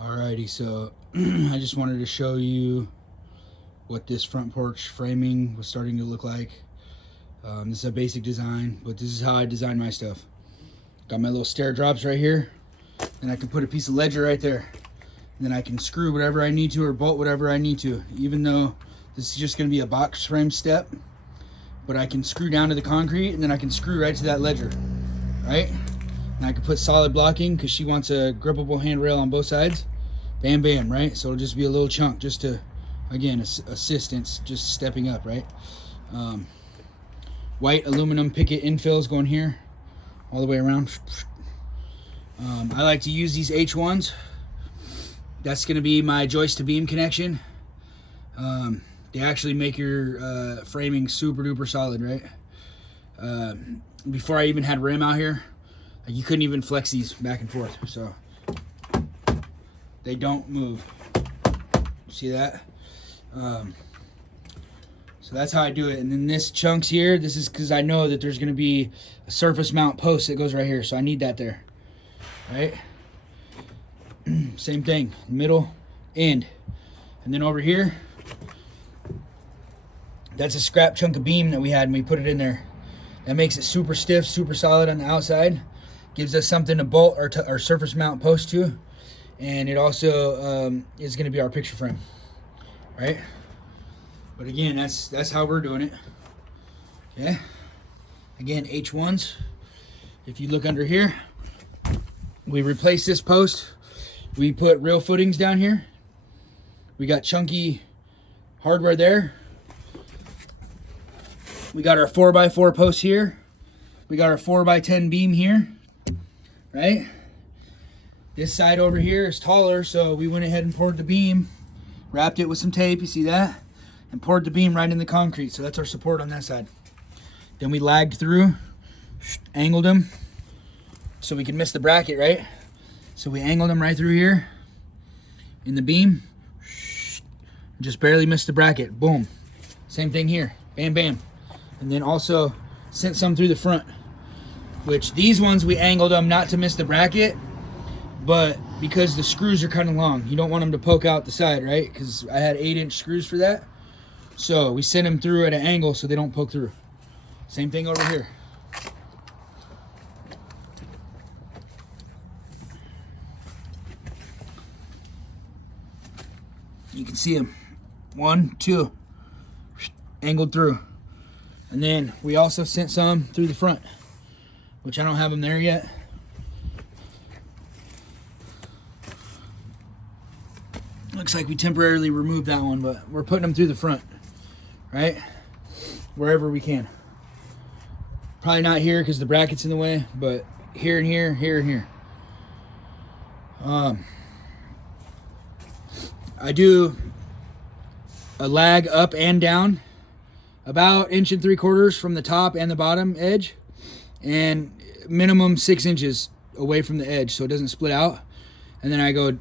Alrighty, so I just wanted to show you what this front porch framing was starting to look like. This is a basic design, but this is how I design my stuff. Got my little stair drops right here, and I can put a piece of ledger right there. And then I can screw whatever I need to or bolt whatever I need to, even though this is just going to be a box frame step. But I can screw down to the concrete, and then I can screw right to that ledger, right? And I can put solid blocking because she wants a grippable handrail on both sides. Bam, bam, right? So it'll just be a little chunk just to, again, assistance, just stepping up, right? White aluminum picket infills going here all the way around. I like to use these H1s. That's going to be my joist to beam connection. They actually make your framing super duper solid, right? Before I even had rim out here, you couldn't even flex these back and forth, so they don't move. See that? So that's how I do it. And then this chunks here, this is because I know that there's going to be a surface mount post that goes right here, so I need that there, right? Same thing, middle, end. And then over here, that's a scrap chunk of beam that we had and we put it in there. That makes it super stiff, super solid on the outside. Gives us something to bolt our surface mount post to. And it also is going to be our picture frame, right? But again, that's how we're doing it. Okay. Again, H1s. If you look under here, we replace this post. We put real footings down here. We got chunky hardware there. We got our 4x4 post here. We got our 4x10 beam here, right? This side over here is taller, so we went ahead and poured the beam, wrapped it with some tape, you see that? And poured the beam right in the concrete, so that's our support on that side. Then we lagged through, angled them, so we could miss the bracket, right? So we angled them right through here in the beam, just barely missed the bracket, boom. Same thing here, bam, bam. And then also sent some through the front, which these ones we angled them not to miss the bracket, but because the screws are kind of long, you don't want them to poke out the side, right? Because I had 8-inch screws for that. So we sent them through at an angle so they don't poke through. Same thing over here. You can see them. 1, 2, angled through. And then we also sent some through the front, which I don't have them there yet. Looks like we temporarily removed that one, but we're putting them through the front, right? Wherever we can. Probably not here because the bracket's in the way, but here and here, here and here. I do a lag up and down, about 1 3/4 inches from the top and the bottom edge, and minimum 6 inches away from the edge so it doesn't split out. And then I go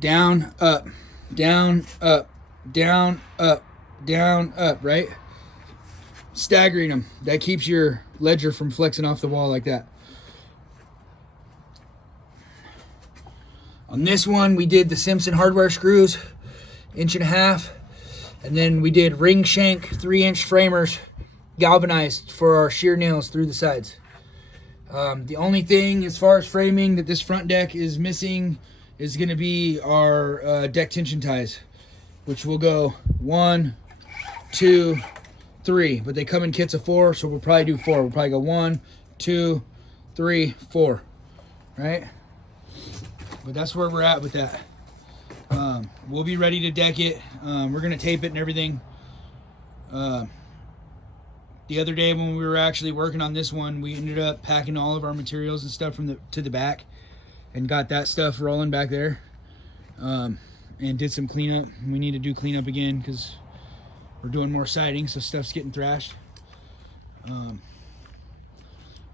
down, up, down, up, down, up, down, up, right? Staggering them. That keeps your ledger from flexing off the wall like that. On this one, we did the Simpson hardware screws, 1.5 inches. And then we did ring shank 3-inch framers, galvanized for our shear nails through the sides. The only thing as far as framing that this front deck is missing is going to be our deck tension ties, which will go 1, 2, 3, but they come in kits of 4, so we'll probably do 4. We'll probably go 1, 2, 3, 4, right? But that's where we're at with that. We'll be ready to deck it. We're going to tape it and everything. The other day when we were actually working on this one, we ended up packing all of our materials and stuff to the back and got that stuff rolling back there, and did some cleanup. We need to do cleanup again because we're doing more siding, so stuff's getting thrashed.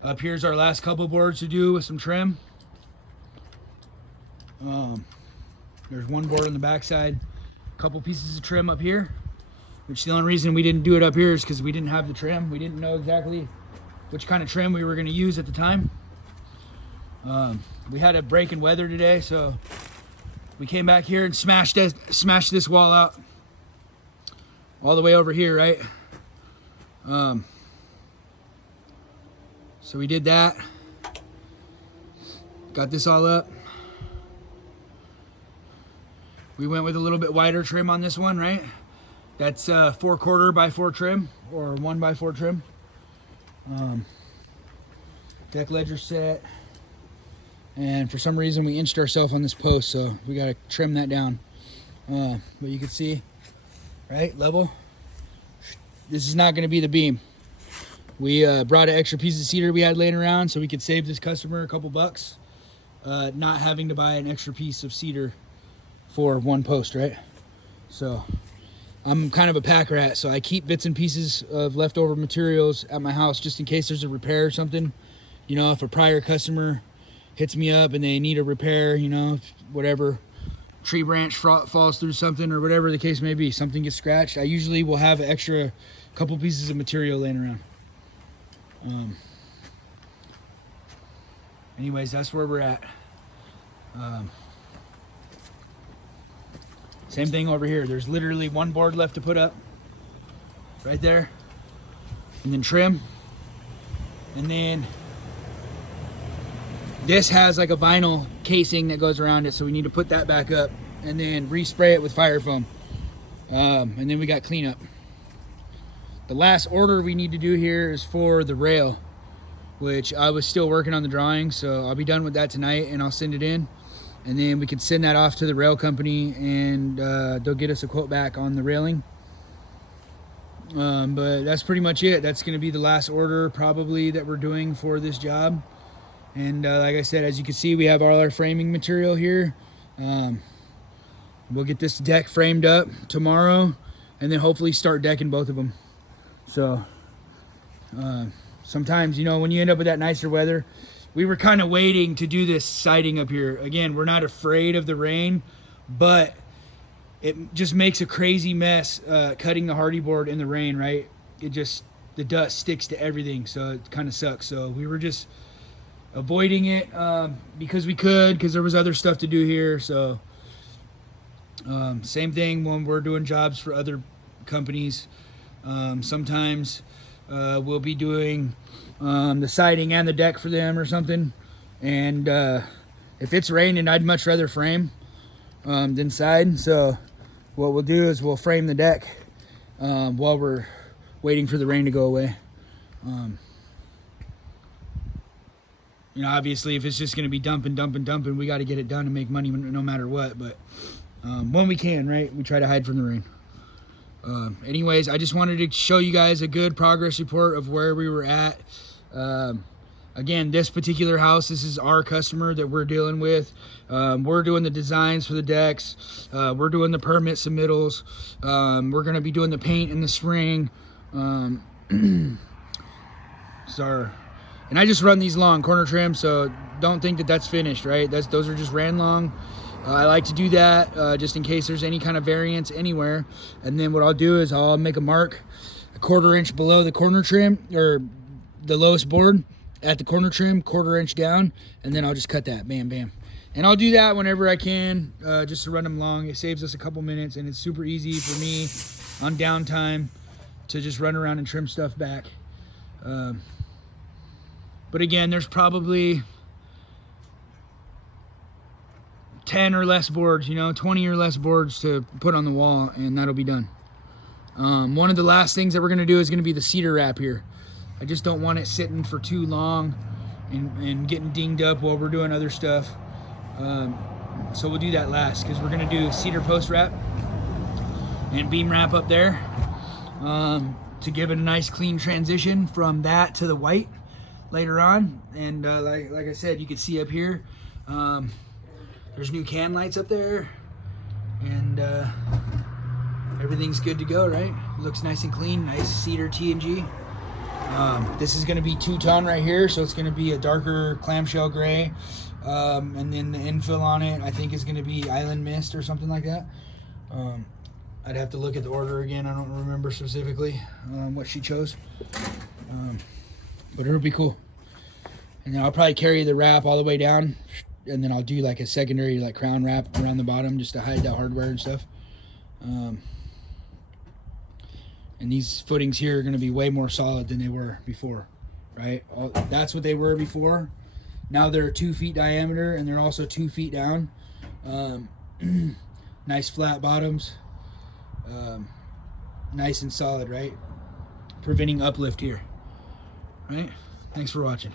Up here's our last couple boards to do with some trim. There's one board on the back side, a couple pieces of trim up here, which the only reason we didn't do it up here is because we didn't have the trim. We didn't know exactly which kind of trim we were going to use at the time. We had a break in weather today, so we came back here and smashed this wall out all the way over here, right? So we did that. Got this all up. We went with a little bit wider trim on this one, right? That's 4/4 by 4 trim, or 1 by 4 trim. Deck ledger set. And for some reason we inched ourselves on this post, so we got to trim that down. But you can see, right, level. This is not going to be the beam. We brought an extra piece of cedar we had laying around so we could save this customer a couple bucks, not having to buy an extra piece of cedar for one post, right? So I'm kind of a pack rat, so I keep bits and pieces of leftover materials at my house just in case there's a repair or something. You know, if a prior customer hits me up and they need a repair, you know, whatever, tree branch falls through something or whatever the case may be, something gets scratched, I usually will have an extra couple pieces of material laying around. Anyways, that's where we're at. Same thing over here. There's literally one board left to put up right there, and then trim, and then this has like a vinyl casing that goes around it, so we need to put that back up and then respray it with fire foam. And then we got cleanup. The last order we need to do here is for the rail, which I was still working on the drawing, so I'll be done with that tonight and I'll send it in, and then we can send that off to the rail company and they'll get us a quote back on the railing. But that's pretty much it. That's going to be the last order probably that we're doing for this job. And like I said, as you can see, we have all our framing material here. We'll get this deck framed up tomorrow and then hopefully start decking both of them. So sometimes, you know, when you end up with that nicer weather, we were kind of waiting to do this siding up here. Again, we're not afraid of the rain, but it just makes a crazy mess cutting the hardy board in the rain, right? The dust sticks to everything, so it kind of sucks. So we were just avoiding it because we could, because there was other stuff to do here. So same thing when we're doing jobs for other companies. Sometimes we'll be doing the siding and the deck for them or something, and if it's raining, I'd much rather frame than side. So what we'll do is we'll frame the deck while we're waiting for the rain to go away. You know, obviously, if it's just going to be dumping, we got to get it done and make money no matter what. But when we can, right, we try to hide from the rain. Anyways, I just wanted to show you guys a good progress report of where we were at. Again, this particular house, this is our customer that we're dealing with. We're doing the designs for the decks. We're doing the permit submittals. We're going to be doing the paint in the spring. Sorry. And I just run these long corner trim, so don't think that that's finished, right? Those are just ran long. I like to do that just in case there's any kind of variance anywhere. And then what I'll do is I'll make a mark a 1/4 inch below the corner trim, or the lowest board at the corner trim, 1/4 inch down, and then I'll just cut that, bam, bam. And I'll do that whenever I can, just to run them long. It saves us a couple minutes, and it's super easy for me on downtime to just run around and trim stuff back. But again, there's probably 10 or less boards, you know, 20 or less boards to put on the wall, and that'll be done. One of the last things that we're gonna do is gonna be the cedar wrap here. I just don't want it sitting for too long and getting dinged up while we're doing other stuff. So we'll do that last, because we're gonna do cedar post wrap and beam wrap up there to give it a nice clean transition from that to the white later on. And like I said, you can see up here, there's new can lights up there, and everything's good to go, right? Looks nice and clean, nice cedar T&G. This is going to be 2-tone right here, so it's going to be a darker clamshell gray, and then the infill on it I think is going to be Island Mist or something like that. I'd have to look at the order again. I don't remember specifically what she chose, but it'll be cool. And then I'll probably carry the wrap all the way down and then I'll do like a secondary like crown wrap around the bottom just to hide that hardware and stuff. And these footings here are going to be way more solid than they were before, right? That's what they were before. Now they're 2 feet diameter, and they're also 2 feet down. Nice flat bottoms, nice and solid, right? Preventing uplift here, right? Thanks for watching.